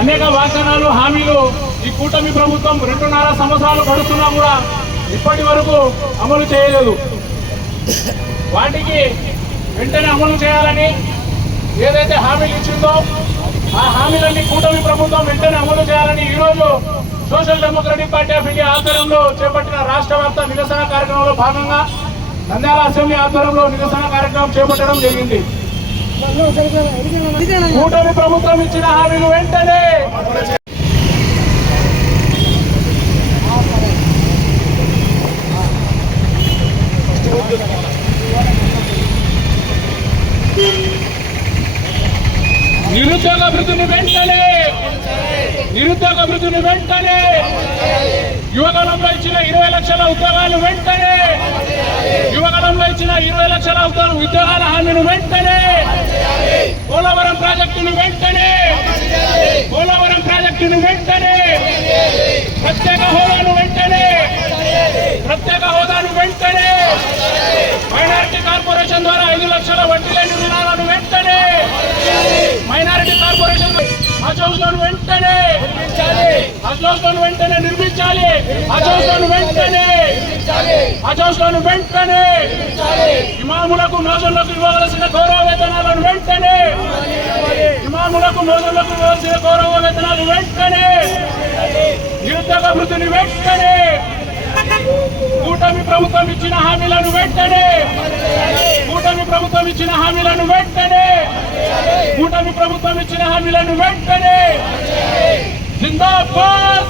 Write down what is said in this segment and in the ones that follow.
అనేక వాగ్దానాలు హామీలు ఈ కూటమి ప్రభుత్వం 2.5 సంవత్సరాలు గడుస్తున్నా కూడా ఇప్పటి వరకు అమలు చేయలేదు. వాటికి వెంటనే అమలు చేయాలని ఏదైతే హామీలు ఇచ్చిందో ఆ హామీలన్నీ కూటమి ప్రభుత్వం వెంటనే అమలు చేయాలని ఈరోజు social democratic party of India ఆధ్వర్యంలో చేపట్టిన రాష్ట్ర వ్యాప్త నిరసన కార్యక్రమంలో భాగంగా నంద్యాల అసెంబ్లీ ఆధ్వర్యంలో నిరసన కార్యక్రమం చేపట్టడం జరిగింది. కూటమి ప్రభుత్వం ఇచ్చిన హామీలు వెంటనే నిరుద్యోగ వృత్తిని వెంటనే యువగలంలో ఇచ్చిన 20 లక్షల ఉద్యోగాలు వెంటనే యువగలంలో ఇచ్చిన 20 లక్షల ఉద్యోగాల హామీని వెంటనే పోలవరం ప్రాజెక్టును వెంటనే ప్రత్యేక హోదాను వెంటనే మైనారిటీ కార్పొరేషన్ ద్వారా 5 లక్షల వడ్డీ లేని రుణాలను వెంటనే మైనారిటీ కార్పొరేషన్ అజోస్లను వెంటనే నిర్మించాలి. ఇమాములకు మోజులకు ఇవ్వవలసిన గౌరవ వేతనాలను వెంటనే నిరుద్యోగ వృత్తిని వెంటనే కూటమి ప్రభుత్వం ఇచ్చిన హామీలను వెంటనే జిందాబాద్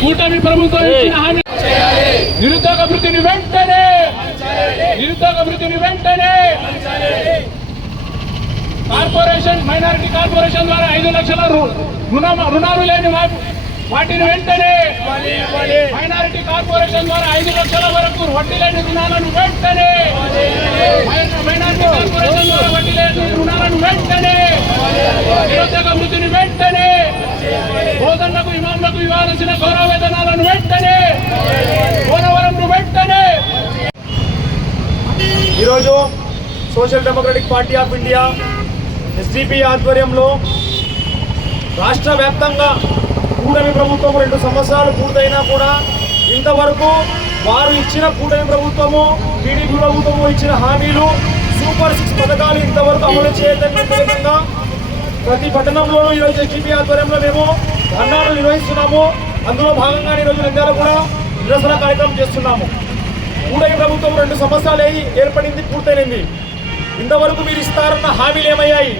కూటమి ప్రభుత్వం ఇచ్చిన హామీ నిరుద్యోగ వృత్తిని వెంటనే కార్పొరేషన్ మైనారిటీ కార్పొరేషన్ ద్వారా 5 లక్షల రుణాలు లేని వాటిని వెంటనే మైనారిటీ కార్పొరేషన్ ద్వారా 5 లక్షల వరకు వడ్డీ లేని రుణాలను వెంటనే నిరుద్యోగ వృత్తిని వెంటనే బోధనలకు ఇమాంలకు ఇవ్వాల్సిన గౌరవ వేతనాలను వెంటనే పోలవరంను వెంటనే. ఈరోజు social democratic party of India SDP ఆధ్వర్యంలో రాష్ట్ర వ్యాప్తంగా కూటమి ప్రభుత్వం 2 సంవత్సరాలు పూర్తయినా కూడా ఇంతవరకు వారు ఇచ్చిన కూటమి ప్రభుత్వము టీడీపీ ప్రభుత్వము ఇచ్చిన హామీలు సూపర్ 6 పథకాలు ఇంతవరకు అమలు చేయడానికి వ్యతిరేకంగా ప్రతి పట్టణంలోనూ ఈరోజు ఎస్డిపి ఆధ్వర్యంలో మేము ధర్నాలు నిర్వహిస్తున్నాము. అందులో భాగంగా ఈరోజు నంద్యాల కూడా నిరసన కార్యక్రమం చేస్తున్నాము. కూటమి ప్రభుత్వం 2 సంవత్సరాలు ఏర్పడింది, పూర్తయింది. ఇంతవరకు మీరు ఇస్తారన్న హామీలు ఏమయ్యాయి?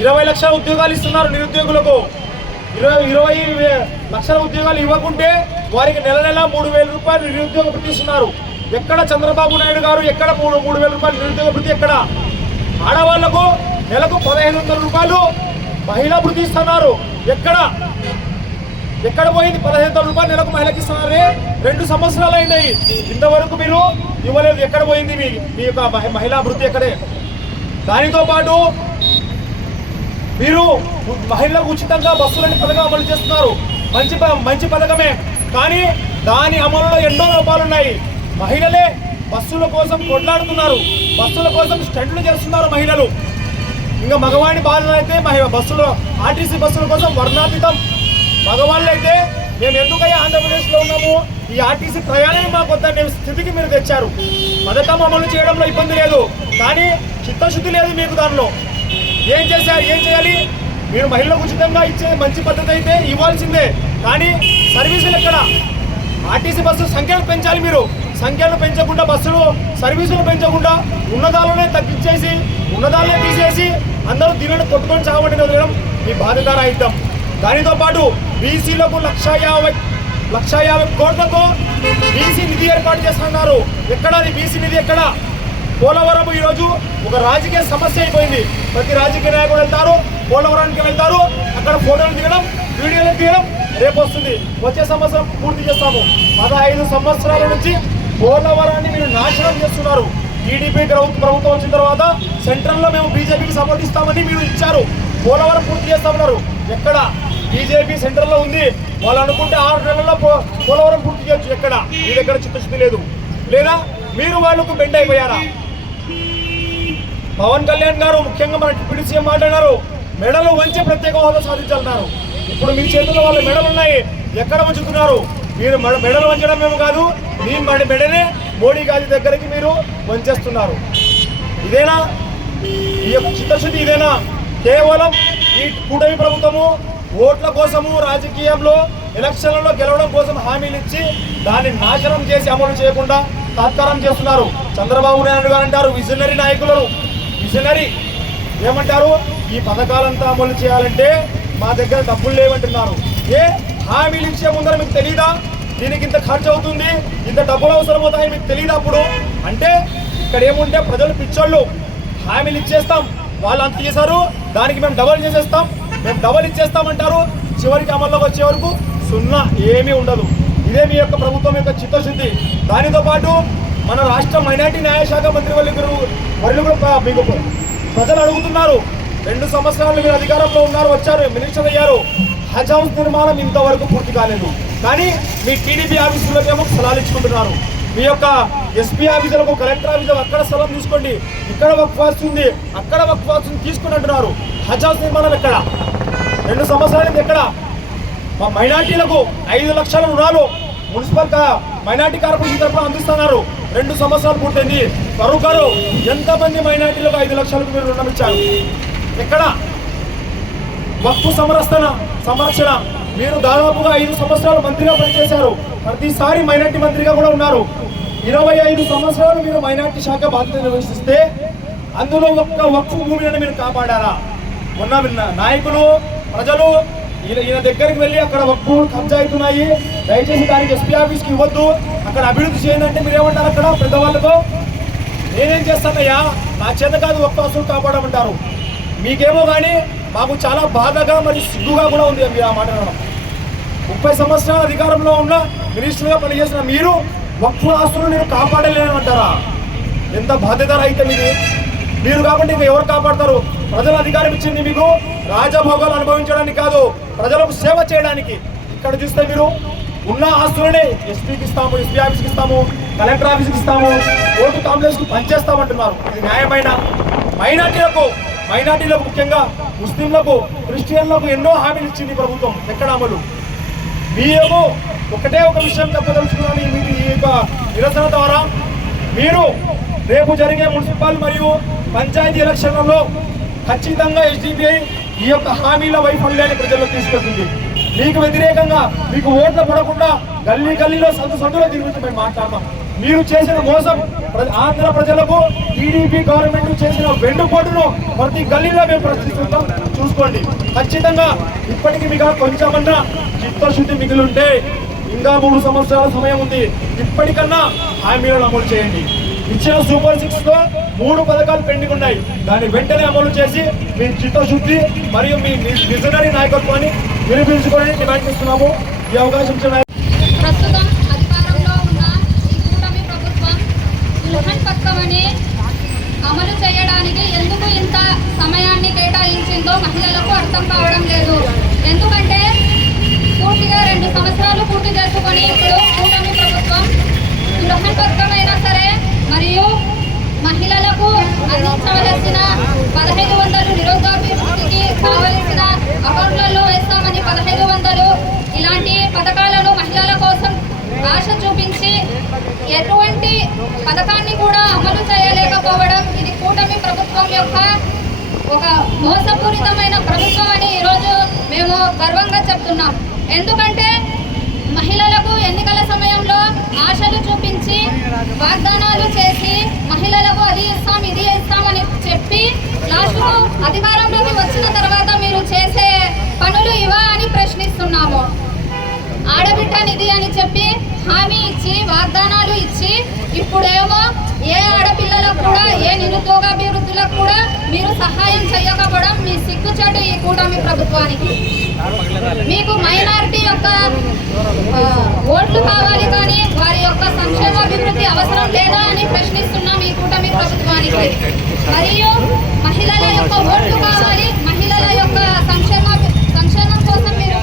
20 లక్షల ఉద్యోగాలు ఇస్తున్నారు నిరుద్యోగులకు. 20 లక్షల ఉద్యోగాలు ఇవ్వకుంటే వారికి నెల 3,000 రూపాయలు నిరుద్యోగ వృత్తి ఇస్తున్నారు. ఎక్కడ చంద్రబాబు నాయుడు గారు? ఎక్కడ 3,000 రూపాయలు నిరుద్యోగ వృత్తి? ఎక్కడ ఆడవాళ్లకు నెలకు 1,500 రూపాయలు మహిళా వృత్తి ఇస్తున్నారు. ఎక్కడ పోయింది 1,500 రూపాయలు నెలకు మహిళకి ఇస్తున్నారే? 2 సంవత్సరాలు అయినాయి, ఇంతవరకు మీరు ఇవ్వలేదు. ఎక్కడ పోయింది మీ యొక్క మహిళా వృత్తి? ఎక్కడే? దానితో పాటు మీరు మహిళలకు ఉచితంగా బస్సులని పథకం అమలు చేస్తున్నారు. మంచి పథకమే, కానీ దాని అమలులో ఎన్నో లోపాలు ఉన్నాయి. మహిళలే బస్సుల కోసం కొట్లాడుతున్నారు, బస్సుల కోసం స్టంట్లు చేస్తున్నారు మహిళలు. ఇంకా మగవాణి బాధలు అయితే బస్సులో ఆర్టీసీ బస్సుల కోసం వర్ణాతీతం. మగవాళ్ళు అయితే మేము ఎందుకయ్యా ఆంధ్రప్రదేశ్లో ఉన్నాము, ఈ ఆర్టీసీ ప్రయాణం మాకు వద్దనే స్థితికి మీరు తెచ్చారు. పథకం అమలు చేయడంలో ఇబ్బంది లేదు, కానీ చిత్తశుద్ధి లేదు మీకు. దానిలో ఏం చేయాలి? మీరు మహిళలకు ఉచితంగా ఇచ్చే మంచి పద్ధతి అయితే ఇవ్వాల్సిందే, కానీ సర్వీసులు ఎక్కడ? ఆర్టీసీ బస్సు సంఖ్యను పెంచాలి. మీరు సంఖ్యను పెంచకుండా, బస్సులు సర్వీసులు పెంచకుండా ఉన్నదాలనే తగ్గించేసి ఉన్నదాలనే తీసేసి అందరూ దీనిని కొట్టుకొని చావని వదిలేయడం మీ బాధ్యత రాయిద్దాం. దానితో పాటు బీసీలకు 1,50 కోట్లతో బీసీ నిధి ఏర్పాటు చేస్తున్నారు. ఎక్కడ అది బీసీ నిధి? ఎక్కడ? పోలవరం ఈరోజు ఒక రాజకీయ సమస్య అయిపోయింది. ప్రతి రాజకీయ నాయకుడు వెళ్తారు, పోలవరానికి వెళ్తారు, అక్కడ ఫోటోలు దిగడం, వీడియోలు తీయడం. రేపు వస్తుంది, వచ్చే సంవత్సరం పూర్తి చేస్తాము. 15 సంవత్సరాల నుంచి పోలవరాన్ని మీరు నాశనం చేస్తున్నారు. టీడీపీ ప్రభుత్వం వచ్చిన తర్వాత సెంట్రల్లో మేము బీజేపీకి సపోర్ట్ ఇస్తామని మీరు ఇచ్చారు. పోలవరం పూర్తి చేస్తామన్నారు. ఎక్కడ? బీజేపీ సెంట్రల్ లో ఉంది. వాళ్ళు అనుకుంటే 6 నెలల్లో పోలవరం పూర్తి చేయొచ్చు. ఎక్కడ మీ దగ్గర చిత్తశుద్ధి లేదు. లేదా మీరు వాళ్ళకు బెండ్ అయిపోయారా? పవన్ కళ్యాణ్ గారు ముఖ్యంగా మన డిప్యూటీ సీఎం మాట్లాడారు, మెడలు వంచి ప్రత్యేక హోదా సాధించాలన్నారు. ఇప్పుడు మీ చేతుల్లో వాళ్ళ మెడలు ఉన్నాయి, ఎక్కడ వంచుతున్నారు? మీరు మెడలు వంచడం మేము కాదు, మీ మెడనే మోడీ గారి దగ్గరికి మీరు వంచేస్తున్నారు. ఇదేనా ఈ యొక్క చిత్తశుద్ధి? ఇదేనా? కేవలం ఈ కూటమి ప్రభుత్వము ఓట్ల కోసము, రాజకీయంలో ఎలక్షన్లలో గెలవడం కోసం హామీలు ఇచ్చి దాన్ని నాశనం చేసి అమలు చేయకుండా తాత్కారం చేస్తున్నారు. చంద్రబాబు నాయుడు గారు అంటారు విజనరీ నాయకులను, విజనరీ ఏమంటారు? ఈ పథకాలంతా అమలు చేయాలంటే మా దగ్గర డబ్బులు లేవంటున్నారు. హామీలు ఇచ్చే ముందర మీకు తెలీదా దీనికి ఇంత ఖర్చు అవుతుంది, ఇంత డబ్బులు అవసరం అవుతాయి మీకు తెలియదు? అప్పుడు అంటే ఇక్కడ ఏముంటే ప్రజలు పిచ్చోళ్ళు, హామీలు ఇచ్చేస్తాం, వాళ్ళు అంత చేశారు, దానికి మేము డబల్ చేసేస్తాం, మేము డబల్ ఇచ్చేస్తామంటారు. చివరికి అమల్లోకి వచ్చే వరకు సున్నా, ఏమీ ఉండదు. ఇదే మీ యొక్క ప్రభుత్వం యొక్క చిత్తశుద్ధి. దానితో పాటు మన రాష్ట్ర మైనార్టీ న్యాయశాఖ మంత్రి వాళ్ళు కూడా మీకు ప్రజలు అడుగుతున్నారు, 2 సంవత్సరాలు మీరు అధికారంలో ఉన్నారు, వచ్చారు, మినిస్టర్ అయ్యారు, హజ్ హౌస్ నిర్మాణం ఇంతవరకు పూర్తి కాలేదు. కానీ మీ టీడీపీ ఆఫీసులకేమో స్థలాలు ఇచ్చుకుంటున్నారు. మీ యొక్క ఎస్పీ ఆఫీసులకు, కలెక్టర్ ఆఫీసులకు అక్కడ స్థలం తీసుకోండి, ఇక్కడ వక్ఫ్ వస్తుంది, అక్కడ వక్ఫ్ వస్తుంది తీసుకుని అంటున్నారు. హజ్ హౌస్ నిర్మాణం ఎక్కడ? 2 సంవత్సరాలకి ఎక్కడ? మా మైనార్టీలకు 5 లక్షల రుణాలు మున్సిపల్ మైనార్టీ కార్పొరేషన్ తరఫున అందిస్తున్నారు. 2 సంవత్సరాలు పూర్తయింది. ఫరూక్ గారు, ఎంతమంది మైనార్టీలకు 5 లక్షలకు మీరు రుణం ఇచ్చారు? ఎక్కడ? వక్ఫ్ సంరక్షణ మీరు దాదాపుగా 5 సంవత్సరాలు మంత్రిగా పనిచేశారు, ప్రతిసారి మైనార్టీ మంత్రిగా కూడా ఉన్నారు. 25 సంవత్సరాలు మీరు మైనార్టీ శాఖ బాధ్యత నిర్వహిస్తే అందులో ఒక్క వక్ఫ్ భూమిని మీరు కాపాడారా? మొన్న నాయకులు, ప్రజలు ఈయన దగ్గరికి వెళ్ళి అక్కడ వక్ఫ్ కబ్జా అవుతున్నాయి, దయచేసి దానికి ఎస్పీ ఆఫీస్కి ఇవ్వద్దు, అక్కడ అభివృద్ధి చేయండి మీరు ఏమంటారు? అక్కడ పెద్దవాళ్ళతో నేనేం చేస్తానయ్యా, నా చేత కాదు వక్ఫ్ అసలు కాపాడమంటారు. మీకేమో కానీ మాకు చాలా బాధగా మరియు సిగ్గుగా కూడా ఉంది మీరు ఆ మాట అనడం. 30 సంవత్సరాల అధికారంలో ఉన్న మినిస్టర్గా పనిచేసిన మీరు వక్ఫ్ ఆస్తులను నేను కాపాడలేనంటారా? ఎంత బాధ్యత అయితే మీరు కాబట్టి ఇంకా ఎవరు కాపాడతారు? ప్రజల అధికారం ఇచ్చింది మీకు రాజభోగాలు అనుభవించడానికి కాదు, ప్రజలకు సేవ చేయడానికి. ఇక్కడ చూస్తే మీరు ఉన్న ఆస్తులనే ఎస్పీకి ఇస్తాము, ఎస్పీ ఆఫీస్కి ఇస్తాము, కలెక్టర్ ఆఫీస్కి ఇస్తాము, ఓటు కాంప్లెక్స్కి పనిచేస్తామంటున్నారు. ఇది న్యాయమైన? మైనార్టీలకు ముఖ్యంగా ముస్లింలకు, క్రిస్టియన్లకు ఎన్నో హామీలు ఇచ్చింది ప్రభుత్వం, ఎక్కడ అమలు? మేము ఒకటే ఒక విషయం చెప్పదలుచుకున్నాను ఈ యొక్క నిరసన ద్వారా. మీరు రేపు జరిగే మున్సిపల్ మరియు పంచాయతీ ఎలక్షన్లలో ఖచ్చితంగా ఎస్డిపిఐ ఈ యొక్క హామీల వైఫల్యాన్ని ప్రజల్లో తీసుకెళ్తుంది. మీకు వ్యతిరేకంగా మీకు ఓట్లు పడకుండా గల్లీలో సందులో తిరుగుతూ మేము మాట్లాడతాం. మీరు చేసిన మోసం ఆంధ్ర ప్రజలకు టీడీపీ గవర్నమెంట్ చేసిన వెన్నుపోటును ప్రతి గల్లీలో మేము ప్రశ్నిస్తుంటాం. చూసుకోండి, ఖచ్చితంగా ఇప్పటికీ మీకు కొంచెమన్నా చిత్తశుద్ధి మిగిలింటే ఇంకా 3 సంవత్సరాల సమయం ఉంది. ఇప్పటికన్నా హామీలను అమలు చేయండి. ఇచ్చిన సూపర్ 6 లో 3 పథకాలు పెండింగ్ ఉన్నాయి, దాన్ని వెంటనే అమలు చేసి మీ చిత్తశుద్ధి మరియు మీ విజనరీ నాయకత్వాన్ని నిరూపించుకోవడానికి డిమాండ్ చేస్తున్నాము. ఈ అవకాశం ఇచ్చిన ప్రస్తుతం అధికారంలో ఉన్న ఈ కూటమి ప్రభుత్వం దుల్హన్ పథకమని అమలు చేయడానికి ఎందుకు ఇంత సమయాన్ని కేటాయించిందో మహిళలకు అర్థం కావడం లేదు. ఎందుకంటే పూర్తిగా 2 సంవత్సరాలు పూర్తి చేసుకొని ఇప్పుడు కూటమి ప్రభుత్వం దుల్హన్ పథకం అయినా సరే మరియు మహిళలకు అందించవలసిన 1500 నిరుద్యోగాభివృద్ధికి కావలసిన అకౌంట్లలో వేస్తామని 1500 ఇలాంటి పథకాలను మహిళల కోసం ఆశ చూపించి ఎటువంటి పథకాన్ని కూడా అమలు చేయలేకపోవడం ఇది కూటమి ప్రభుత్వం యొక్క ఒక మోసపూరితమైన ప్రభుత్వం అని ఈరోజు మేము గర్వంగా చెప్తున్నాం. ఎందుకంటే మహిళలకు ఎన్నికల సమయంలో ఆశలు చూపించి వాగ్దానాలు చేసి మహిళలకు అది ఇస్తాం ఇది ఇస్తామని చెప్పి లాస్ట్కు అధికారంలోకి వచ్చిన తర్వాత మీరు చేసే పనులు ఇవా అని ప్రశ్నిస్తున్నాము. ఆడబిడ్డ నిధి అని చెప్పి హామీ ఇచ్చి వాగ్దానాలు ఇచ్చి ఇప్పుడేమో ఏ ఆడపిల్లలకు కూడా ఏ నిరుద్యోగాభివృద్ధులకు కూడా మీరు సహాయం చేయకపోవడం మీ సిగ్గుచేటు ఈ కూటమి ప్రభుత్వానికి. మీకు మైనారిటీ యొక్క ఓట్లు కావాలి కానీ వారి యొక్క సంక్షేమాభివృద్ధి అవసరం లేదా అని ప్రశ్నిస్తున్నాం ఈ కూటమి ప్రభుత్వానికి. మరియు మహిళల యొక్క ఓట్లు కావాలి, మహిళల యొక్క సంక్షేమం కోసం మీరు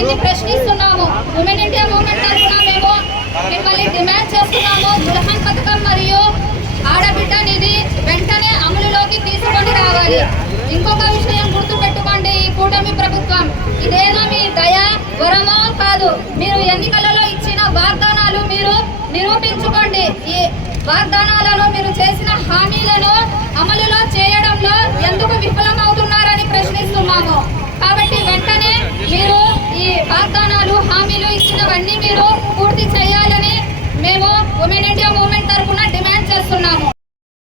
దీన్ని ప్రశ్నిస్తున్నాము. ఉమెన్ ఇండియా మూవ్మెంట్ తరఫున మేము మిమ్మల్ని డిమాండ్ చేస్తున్నాము. దుల్హన్ పథకం మరియు ఆడబిడ్డ నిధి వెంటనే అమలులోకి తీసుకొని రావాలి. ఇంకొక విషయం గుర్తుపెట్టుకోండి, ఈ కూటమి ప్రభుత్వం ఇదేదో మీ దయా వరమో కాదు. మీరు ఎన్నికలలో ఇచ్చిన వాగ్దానాలు మీరు నిరూపించుకోండి. ఈ వాగ్దానాలను మీరు చేసిన హామీలను అమలులో చేయడంలో ఎందుకు విఫలమవుతున్నారని ప్రశ్నిస్తున్నాము. కాబట్టి వెంటనే మీరు ఈ వాగ్దానాలు హామీలు ఇచ్చినవన్నీ మీరు పూర్తి చేయాలని మేము ఉమెన్ ఇండియా మూవ్మెంట్ తరఫున డిమాండ్ చేస్తున్నాము.